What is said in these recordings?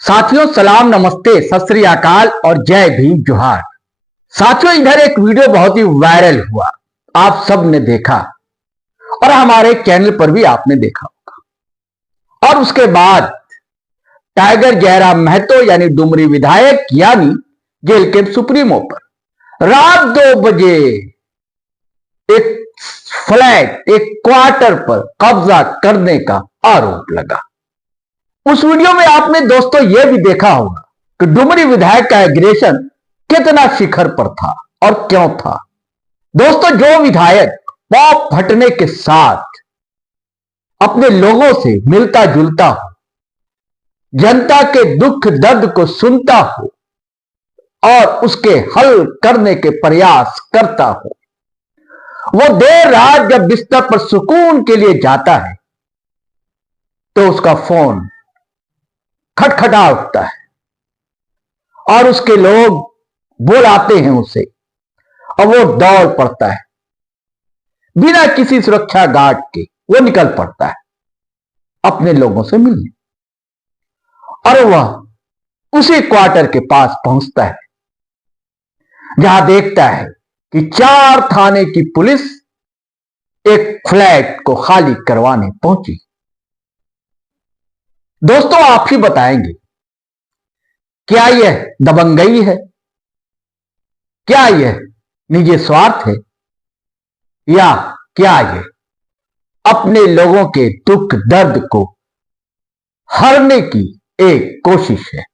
साथियों सलाम नमस्ते सत श्री अकाल और जय भीम जोहार। साथियों इधर एक वीडियो बहुत ही वायरल हुआ, आप सब ने देखा और हमारे चैनल पर भी आपने देखा होगा। और उसके बाद टाइगर जयराम महतो यानी डुमरी विधायक यानी जेल के सुप्रीमो पर रात 2 बजे एक फ्लैट एक क्वार्टर पर कब्जा करने का आरोप लगा। उस वीडियो में आपने दोस्तों यह भी देखा होगा कि डुमरी विधायक का एग्रेशन कितना शिखर पर था और क्यों था। दोस्तों जो विधायक पॉप फटने के साथ अपने लोगों से मिलता जुलता हो, जनता के दुख दर्द को सुनता हो और उसके हल करने के प्रयास करता हो, वो देर रात जब बिस्तर पर सुकून के लिए जाता है तो उसका फोन खटखटा उठता है और उसके लोग बुलाते हैं उसे और वो दौड़ पड़ता है, बिना किसी सुरक्षा गार्ड के वो निकल पड़ता है अपने लोगों से मिलने। और वह उसी क्वार्टर के पास पहुंचता है जहां देखता है कि 4 थाने की पुलिस एक फ्लैट को खाली करवाने पहुंची। दोस्तों आप ही बताएंगे, क्या यह दबंगई है, क्या यह निजी स्वार्थ है, या क्या यह अपने लोगों के दुख दर्द को हरने की एक कोशिश है।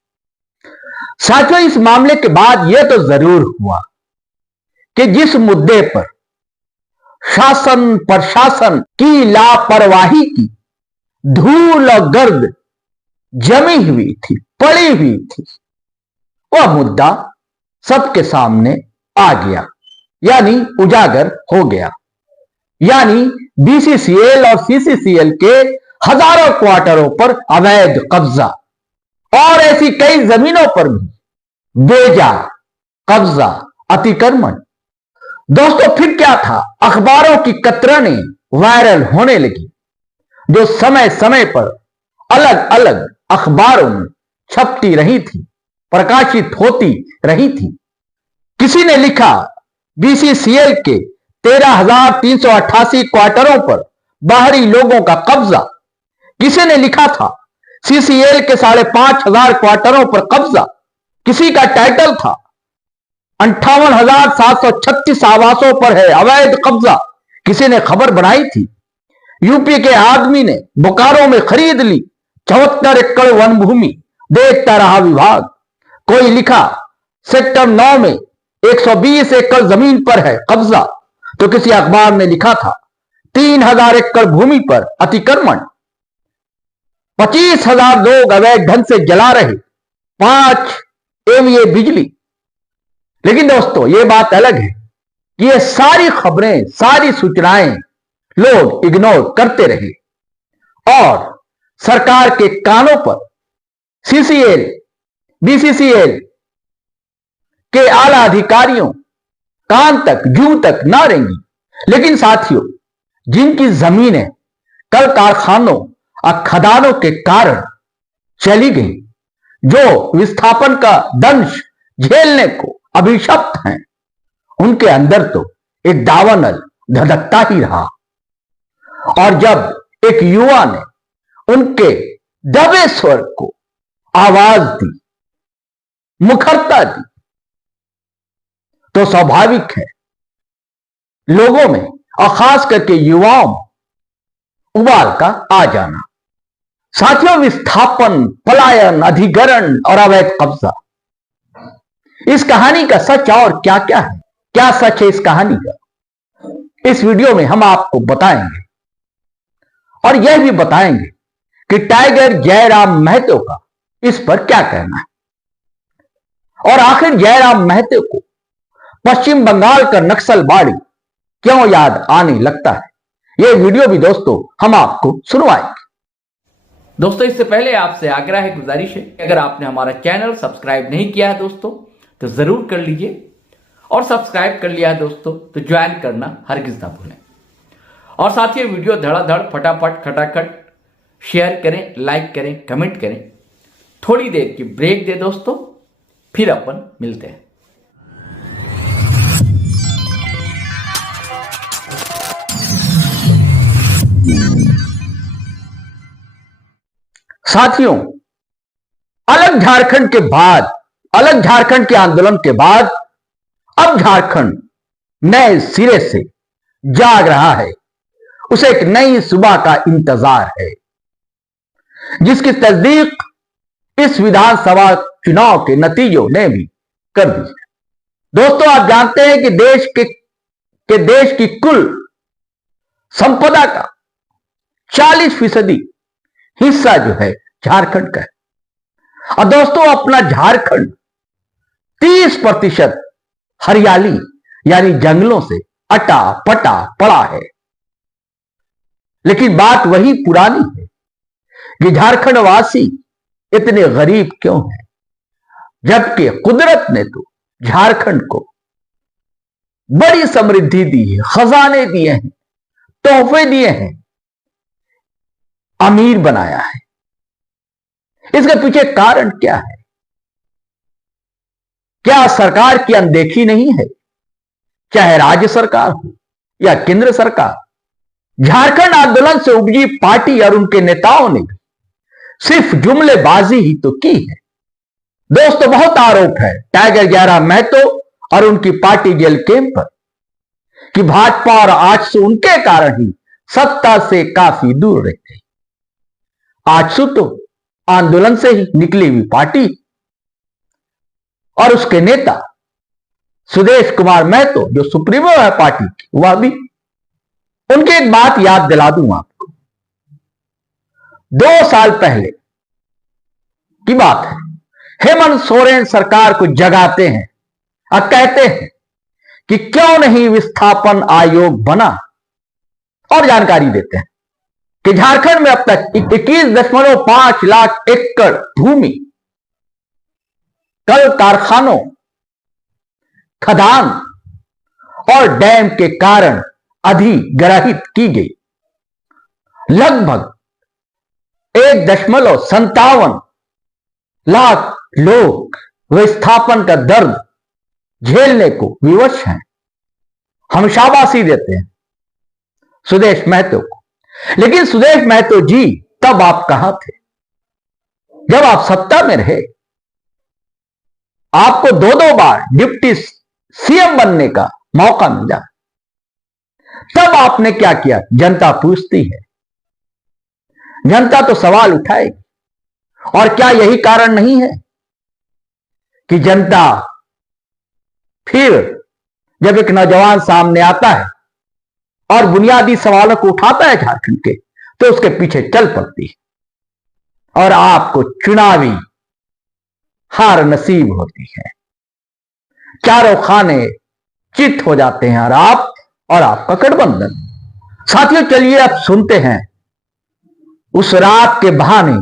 साथियों इस मामले के बाद यह तो जरूर हुआ कि जिस मुद्दे पर शासन प्रशासन की लापरवाही की धूल और गर्द जमी हुई थी, पड़ी हुई थी, वह मुद्दा सबके सामने आ गया, यानी उजागर हो गया। यानी बीसीसीएल और सीसीसीएल के हजारों क्वार्टरों पर अवैध कब्जा और ऐसी कई जमीनों पर भी बेजा कब्जा अतिक्रमण। दोस्तों फिर क्या था, अखबारों की कतरनें वायरल होने लगी जो समय समय पर अलग अलग अखबारों में छपती रही थी, प्रकाशित होती रही थी। किसी ने लिखा बीसीसीएल के 13,388 क्वार्टरों पर बाहरी लोगों का कब्जा। किसी ने लिखा था सीसीएल के 5,500 क्वार्टरों पर कब्जा। किसी का टाइटल था 58,736 आवासों पर है अवैध कब्जा। किसी ने खबर बनाई थी यूपी के आदमी ने बोकारो में खरीद ली 74 एकड़ वन भूमि, देखता रहा विभाग। कोई लिखा सेक्टर 9 में 120 एकड़ जमीन पर है कब्जा। तो किसी अखबार ने लिखा था 3,000 एकड़ भूमि पर अतिक्रमण, 25,000 लोग अवैध ढंग से जला रहे, 5 एमए बिजली। लेकिन दोस्तों यह बात अलग है कि ये सारी खबरें, सारी सूचनाएं लोग इग्नोर करते रहे और सरकार के कानों पर सीसीएल बीसीसीएल के आला अधिकारियों कान तक जू तक ना रेंगी। लेकिन साथियों जिनकी जमीनें कल कारखानों और खदानों के कारण चली गई, जो विस्थापन का दंश झेलने को अभिशप्त हैं, उनके अंदर तो एक दावानल धधकता ही रहा। और जब एक युवा ने उनके दबे स्वर को आवाज दी, मुखरता दी, तो स्वाभाविक है लोगों में और खास करके युवाओं में उबाल का आ जाना। साथियों विस्थापन, पलायन, अधिग्रहण और अवैध कब्जा, इस कहानी का सच और क्या क्या है, क्या सच है इस कहानी का, इस वीडियो में हम आपको बताएंगे। और यह भी बताएंगे कि टाइगर जयराम महतो का इस पर क्या कहना है और आखिर जयराम महतो को पश्चिम बंगाल का नक्सलवाड़ी क्यों याद आने लगता है। यह वीडियो भी दोस्तों हम आपको सुनवाएंगे। दोस्तों इससे पहले आपसे आग्रह है, गुजारिश है कि अगर आपने हमारा चैनल सब्सक्राइब नहीं किया है दोस्तों तो जरूर कर लीजिए, और सब्सक्राइब कर लिया है दोस्तों तो ज्वाइन करना हरगिज ना भूलें। और साथ ही वीडियो धड़ाधड़ फटाफट खटाखट शेयर करें, लाइक करें, कमेंट करें, थोड़ी देर की ब्रेक दे दोस्तों, फिर अपन मिलते हैं। साथियों, अलग झारखंड के बाद, अलग झारखंड के आंदोलन के बाद अब झारखंड नए सिरे से जाग रहा है। उसे एक नई सुबह का इंतजार है, जिसकी तस्दीक इस विधानसभा चुनाव के नतीजों ने भी कर दी है। दोस्तों, आप जानते हैं कि देश की कुल संपदा का 40% हिस्सा जो है झारखंड का है। और दोस्तों, अपना झारखंड 30% हरियाली यानी जंगलों से अटा पटा पड़ा है। लेकिन बात वही पुरानी है कि झारखंड वासी इतने गरीब क्यों हैं, जबकि कुदरत ने तो झारखंड को बड़ी समृद्धि दी है, खजाने दिए हैं, तोहफे दिए हैं, अमीर बनाया है। इसके पीछे कारण क्या है? क्या सरकार की अनदेखी नहीं है? चाहे राज्य सरकार हो या केंद्र सरकार, झारखंड आंदोलन से उपजी पार्टी और उनके नेताओं ने सिर्फ जुमलेबाजी ही तो की है। दोस्तों, बहुत आरोप है टाइगर जयराम महतो और उनकी पार्टी जेल कैंप पर कि भाजपा और आजसू उनके कारण ही सत्ता से काफी दूर रह गई। आजसू तो आंदोलन से ही निकली हुई पार्टी और उसके नेता सुदेश कुमार महतो जो सुप्रीमो है पार्टी की, वह भी। उनकी एक बात याद दिला दूं आपको, 2 साल पहले की बात है। हेमंत सोरेन सरकार को जगाते हैं और कहते हैं कि क्यों नहीं विस्थापन आयोग बना, और जानकारी देते हैं कि झारखंड में अब तक 21.5 लाख एकड़ भूमि कल कारखानों, खदान और डैम के कारण अधिग्रहित की गई। लगभग 1.57 लाख लोग विस्थापन का दर्द झेलने को विवश हैं। हम शाबाशी देते हैं सुदेश महतो को। लेकिन सुदेश महतो जी, तब आप कहां थे जब आप सत्ता में रहे? आपको 2 बार डिप्टी सीएम बनने का मौका मिला, तब आपने क्या किया? जनता पूछती है, जनता तो सवाल उठाएगी। और क्या यही कारण नहीं है कि जनता फिर जब एक नौजवान सामने आता है और बुनियादी सवालों को उठाता है झारखंड के, तो उसके पीछे चल पड़ती है और आपको चुनावी हार नसीब होती है। चारों खाने चित हो जाते हैं और आपका गठबंधन। साथियों, चलिए अब सुनते हैं उस रात के बहाने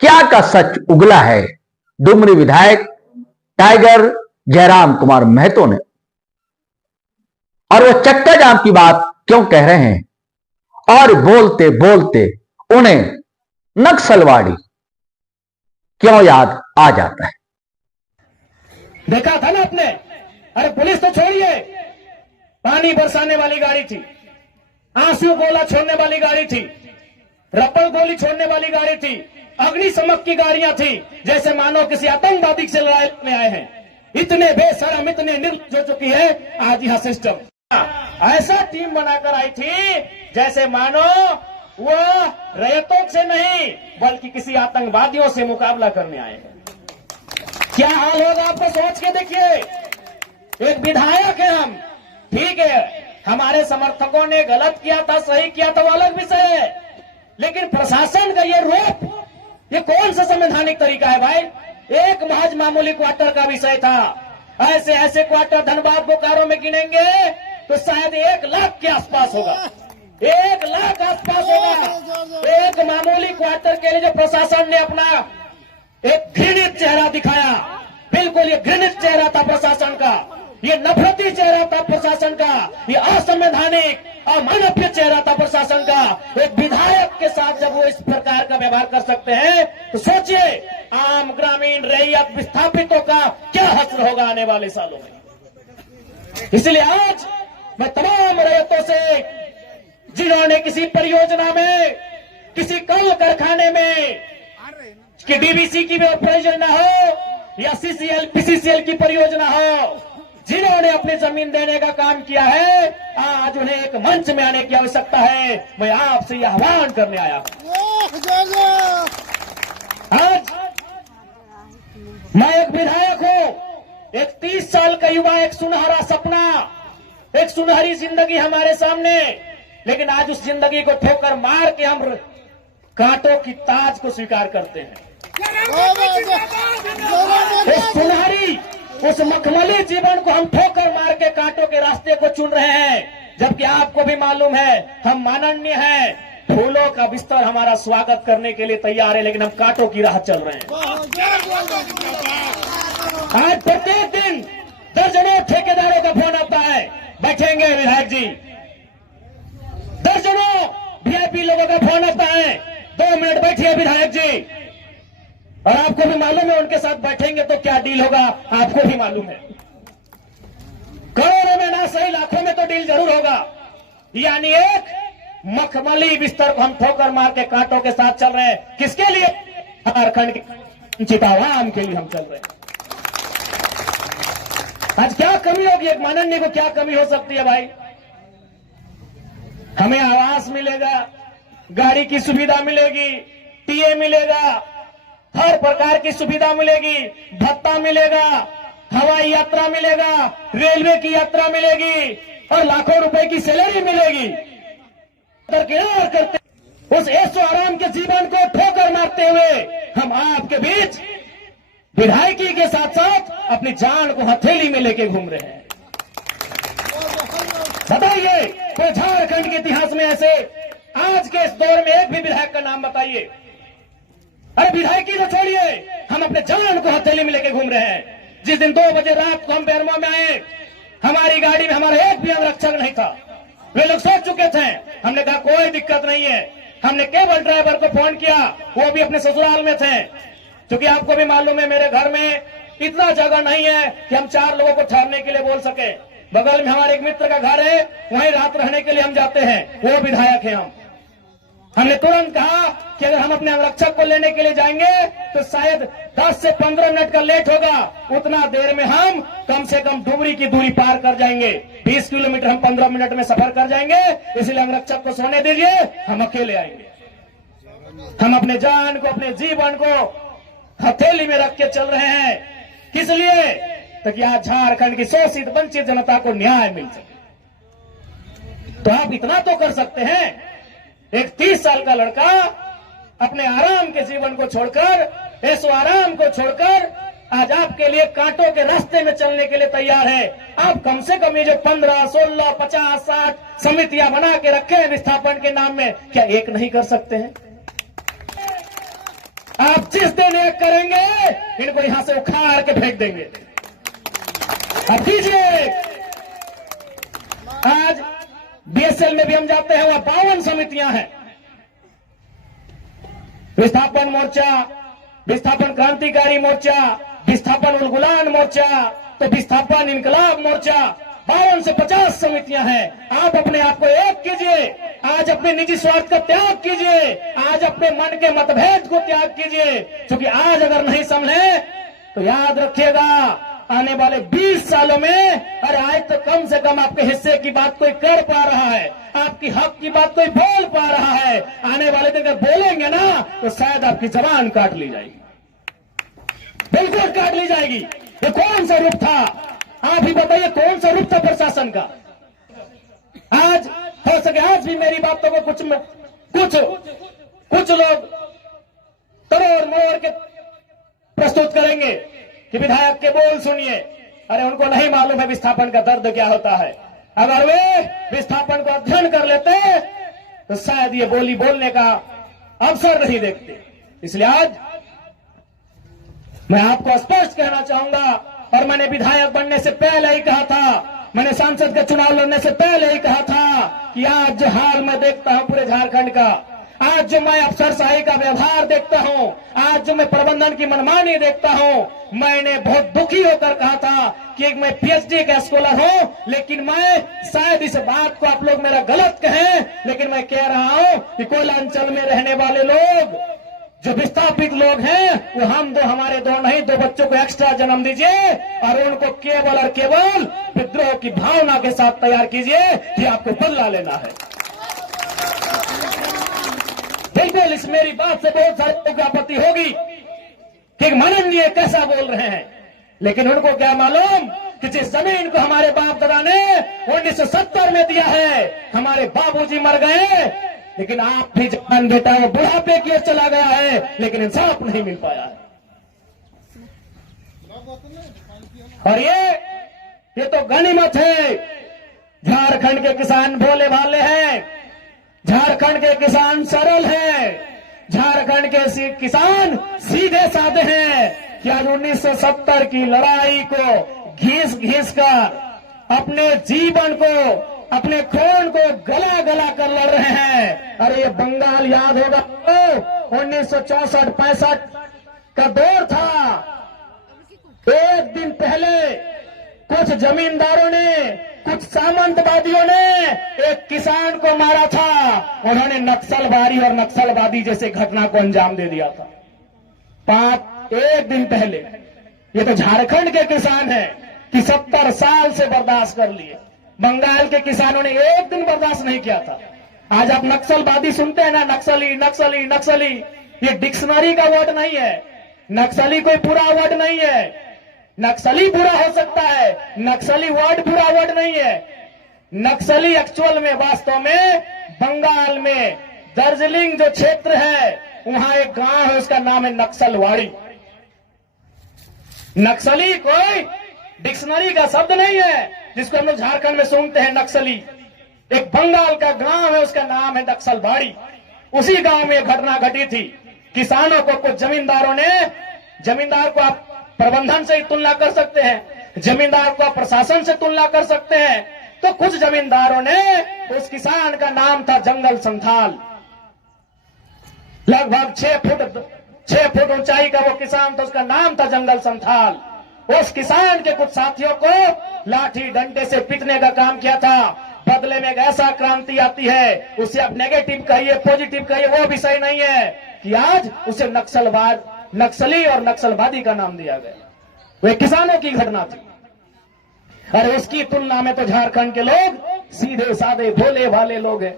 क्या का सच उगला है डुमरी विधायक टाइगर जयराम कुमार महतो ने, और वो चक्का जाम की बात क्यों कह रहे हैं, और बोलते बोलते उन्हें नक्सलवाड़ी क्यों याद आ जाता है। देखा था ना आपने? अरे पुलिस तो छोड़िए, पानी बरसाने वाली गाड़ी थी, आंसू गोला छोड़ने वाली गाड़ी थी, रबड़ गोली छोड़ने वाली गाड़ी थी, अग्निशमक की गाड़ियां थी, जैसे मानो किसी आतंकवादी से लड़ाई में आए हैं। इतने बेशरम, इतने निर्लज्ज हो चुकी है आज यह सिस्टम। ऐसा टीम बनाकर आई थी जैसे मानो वो रैयतों से नहीं बल्कि किसी आतंकवादियों से मुकाबला करने आए हैं। क्या हाल होगा आपको सोच के देखिए। एक विधायक है हम, ठीक है, हमारे समर्थकों ने गलत किया था, सही किया था, वो अलग विषय है, लेकिन प्रशासन का ये रूप, ये कौन सा संवैधानिक तरीका है भाई? एक महज मामूली क्वार्टर का विषय था। ऐसे ऐसे क्वार्टर धनबाद बोकारो में गिनेंगे तो शायद 1 लाख के आसपास होगा, 1 लाख आसपास होगा। एक मामूली क्वार्टर के लिए जो प्रशासन ने अपना एक घृणित चेहरा दिखाया, बिल्कुल ये घृणित चेहरा था प्रशासन का, ये नफरती चेहरा था प्रशासन का, ये असंवैधानिक अमानवीय चेहरा था प्रशासन का। एक विधायक के साथ जब वो इस प्रकार का व्यवहार कर सकते हैं तो सोचिए आम ग्रामीण रैयत विस्थापितों का क्या हश्र होगा आने वाले सालों में। इसलिए आज मैं तमाम रैयतों से जिन्होंने किसी परियोजना में, किसी कल कारखाने में कि डीवीसी की परियोजना हो या सीसीएल पीसीसीएल की परियोजना हो, जिन्होंने अपनी जमीन देने का काम किया है, आज उन्हें एक मंच में आने की आवश्यकता है। मैं आपसे यह आह्वान करने आया हूं। आज मैं एक विधायक हूं, एक 30 साल का युवा, एक सुनहरा सपना, एक सुनहरी जिंदगी हमारे सामने, लेकिन आज उस जिंदगी को ठोकर मार के हम कांटों की ताज को स्वीकार करते हैं। उस सुनहरी, उस मखमली जीवन को हम ठोकर मार के कांटों के रास्ते को चुन रहे हैं, जबकि आपको भी मालूम है हम माननीय हैं, फूलों का बिस्तर हमारा स्वागत करने के लिए तैयार है, लेकिन हम कांटों की राह चल रहे हैं। आज प्रत्येक दिन दर्जनों ठेकेदारों का फोन आता है, बैठेंगे विधायक जी, दर्जनों वीआईपी लोगों का फोन आता है, 2 मिनट बैठिए विधायक जी। और आपको भी मालूम है उनके साथ बैठेंगे तो क्या डील होगा, आपको भी मालूम है। करोड़ों में ना सही लाखों में तो डील जरूर होगा। यानी एक मखमली बिस्तर को हम ठोकर मार के कांटों के साथ चल रहे हैं। किसके लिए? झारखंड के चितावाम के लिए हम चल रहे हैं। आज क्या कमी होगी, एक माननीय को क्या कमी हो सकती है भाई? हमें आवास मिलेगा, गाड़ी की सुविधा मिलेगी, टीए मिलेगा, हर प्रकार की सुविधा मिलेगी, भत्ता मिलेगा, हवाई यात्रा मिलेगा, रेलवे की यात्रा मिलेगी और लाखों रुपए की सैलरी मिलेगी। दरकिनार करते उस ऐशो आराम के जीवन को ठोकर मारते हुए हम आपके बीच विधायकी के साथ साथ अपनी जान को हथेली में लेके घूम रहे हैं। बताइए तो झारखंड के इतिहास में ऐसे आज के इस दौर में एक भी विधायक का नाम बताइए। अरे विधायकी तो छोड़िए, हम अपने जान को हथेली में लेके घूम रहे हैं। जिस दिन 2 बजे रात को हम बेरमो में आए, हमारी गाड़ी में हमारा एक भी अंगरक्षक नहीं था। वे लोग सोच चुके थे, हमने कहा कोई दिक्कत नहीं है। हमने केवल ड्राइवर को फोन किया, वो भी अपने ससुराल में थे, क्योंकि आपको भी मालूम है मेरे घर में इतना जगह नहीं है कि हम 4 लोगों को ठहरने के लिए बोल सके। बगल में हमारे एक मित्र का घर है, वहीं रात रहने के लिए हम जाते हैं, वो विधायक है। हमने तुरंत कहा कि अगर हम अपने अंगरक्षक को लेने के लिए जाएंगे तो शायद 10 से 15 मिनट का लेट होगा, उतना देर में हम कम से कम डुबरी की दूरी पार कर जाएंगे। 20 किलोमीटर हम 15 मिनट में सफर कर जाएंगे, इसलिए अंगरक्षक को सोने दीजिए, हम अकेले आएंगे। हम अपने जान को, अपने जीवन को हथेली में रख के चल रहे हैं। किस लिए? ताकि आज झारखंड की शोषित वंचित जनता को न्याय मिल सके। तो आप इतना तो कर सकते हैं, एक 30 साल का लड़का अपने आराम के जीवन को छोड़कर, ऐसो आराम को छोड़कर आज आपके लिए कांटों के रास्ते में चलने के लिए तैयार है। आप कम से कम ये जो 15, 16, 50, 60 समितियां बना के रखे हैं विस्थापन के नाम में, क्या एक नहीं कर सकते हैं? आप जिस दिन एक करेंगे इनको यहां से उखाड़ के फेंक देंगे। अब कीजिए। आज बीएसएल में भी हम जाते हैं, वहां 52 समितियां हैं। विस्थापन मोर्चा, विस्थापन क्रांतिकारी मोर्चा, विस्थापन उलगुलान मोर्चा, तो विस्थापन इनकलाब मोर्चा, 52 से 50 समितियां हैं। आप अपने आप को एक कीजिए, आज अपने निजी स्वार्थ का त्याग कीजिए, आज अपने मन के मतभेद को त्याग कीजिए, क्योंकि आज अगर नहीं समझे तो याद रखिएगा आने वाले 20 सालों में, अरे आज तो कम से कम आपके हिस्से की बात कोई कर पा रहा है, आपकी हक की बात कोई बोल पा रहा है। आने वाले दिन अगर बोलेंगे ना तो शायद आपकी जबान काट ली जाएगी, बिल्कुल काट ली जाएगी। ये कौन सा रूप था? आप ही बताइए, कौन सा रूप था प्रशासन का? आज हो सके आज भी मेरी बातों को कुछ लोग तोड़ मोड़ के प्रस्तुत करेंगे कि विधायक के बोल सुनिए। अरे उनको नहीं मालूम है विस्थापन का दर्द क्या होता है। अगर वे विस्थापन को अध्ययन कर लेते तो शायद ये बोली बोलने का अवसर नहीं देखते। इसलिए आज मैं आपको स्पष्ट कहना चाहूंगा, और मैंने विधायक बनने से पहले ही कहा था, मैंने सांसद का चुनाव लड़ने से पहले ही कहा था कि आज जो हाल मैं देखता हूं पूरे झारखंड का, आज जो मैं अफसरशाही का व्यवहार देखता हूं, आज जो मैं प्रबंधन की मनमानी देखता हूं, मैंने बहुत दुखी होकर कहा था कि मैं पीएचडी का स्कॉलर हूं, लेकिन मैं शायद इस बात को आप लोग मेरा गलत कहें, लेकिन मैं कह रहा हूं कि कोयलांचल में रहने वाले लोग जो विस्थापित लोग हैं वो हम दो, हमारे दो नहीं, 2 बच्चों को एक्स्ट्रा जन्म दीजिए और उनको केवल और केवल विद्रोह की भावना के साथ तैयार कीजिए कि आपको बदला लेना है। बिल्कुल इस मेरी बात से बहुत सारे लोगों को आपत्ति होगी कि माननीय कैसा बोल रहे हैं, लेकिन उनको क्या मालूम कि जिस जमीन को हमारे बाप दादा ने 1970 में दिया है, हमारे बाबूजी मर गए, लेकिन आप भी जवान बेटा वो बुढ़ापे की ओर चला गया है, लेकिन इंसाफ नहीं मिल पाया है। और ये तो गनीमत है। झारखंड के किसान भोले भाले हैं, झारखंड के किसान सरल हैं, झारखंड के किसान सीधे साधे हैं कि आज 1970 की लड़ाई को घिस घिस कर अपने जीवन को, अपने खून को गला गला कर लड़ रहे हैं। अरे ये बंगाल याद होगा तो 1964-65 का दौर था। एक दिन पहले कुछ जमींदारों ने, कुछ सामंतवादियों ने एक किसान को मारा था, उन्होंने नक्सलवादी और नक्सलवादी जैसे घटना को अंजाम दे दिया था। एक दिन पहले ये तो झारखंड के किसान हैं कि 70 साल से बर्दाश्त कर लिए, बंगाल के किसानों ने एक दिन बर्दाश्त नहीं किया था। आज आप नक्सलवादी सुनते हैं ना, नक्सली नक्सली नक्सली, ये डिक्शनरी का वर्ड नहीं है, नक्सली कोई पूरा वर्ड नहीं है। नक्सली बुरा हो सकता है, नक्सली वर्ड बुरा वर्ड नहीं है। नक्सली एक्चुअल में, वास्तव में बंगाल में दार्जिलिंग जो क्षेत्र है वहां एक गांव है, उसका नाम है नक्सलवाड़ी। नक्सली कोई डिक्शनरी का शब्द नहीं है जिसको हम लोग झारखंड में सुनते हैं नक्सली। एक बंगाल का गांव है, उसका नाम है नक्सलवाड़ी। उसी गांव में घटना घटी थी। किसानों को कुछ जमींदारों ने, जमींदार को आप प्रबंधन से ही तुलना कर सकते हैं, जमींदार को आप प्रशासन से तुलना कर सकते हैं, तो कुछ जमींदारों ने, उस किसान का नाम था जंगल संथाल, लगभग 6 फुट ऊंचाई का वो किसान था, उसका नाम था जंगल संथाल। उस किसान के कुछ साथियों को लाठी डंडे से पीटने का काम किया था। बदले में एक ऐसा क्रांति आती है, उसे आप नेगेटिव कहिए, पॉजिटिव कहिए, वो विषय नहीं है कि आज उसे नक्सली और नक्सलवादी का नाम दिया गया। वे किसानों की घटना थी। अरे उसकी तुलना में तो झारखंड के लोग सीधे साधे भोले भाले लोग हैं।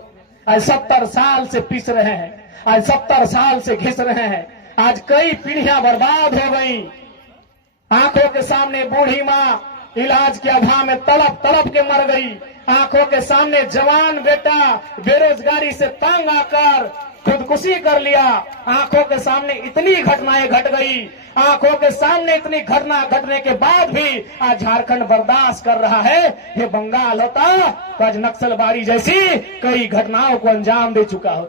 आज 70 साल से पीस रहे हैं, आज 70 साल से घिस रहे हैं। आज कई पीढ़ियां बर्बाद हो गई। आंखों के सामने बूढ़ी माँ इलाज के अभाव में तड़प तड़प के मर गई। आंखों के सामने जवान बेटा बेरोजगारी से तंग आकर खुदकुशी कर लिया। आंखों के सामने इतनी घटनाएं घट गई, आंखों के सामने इतनी घटना घटने के बाद भी आज झारखंड बर्दाश्त कर रहा है। ये बंगाल होता तो आज नक्सलबारी जैसी कई घटनाओं को अंजाम दे चुका होता।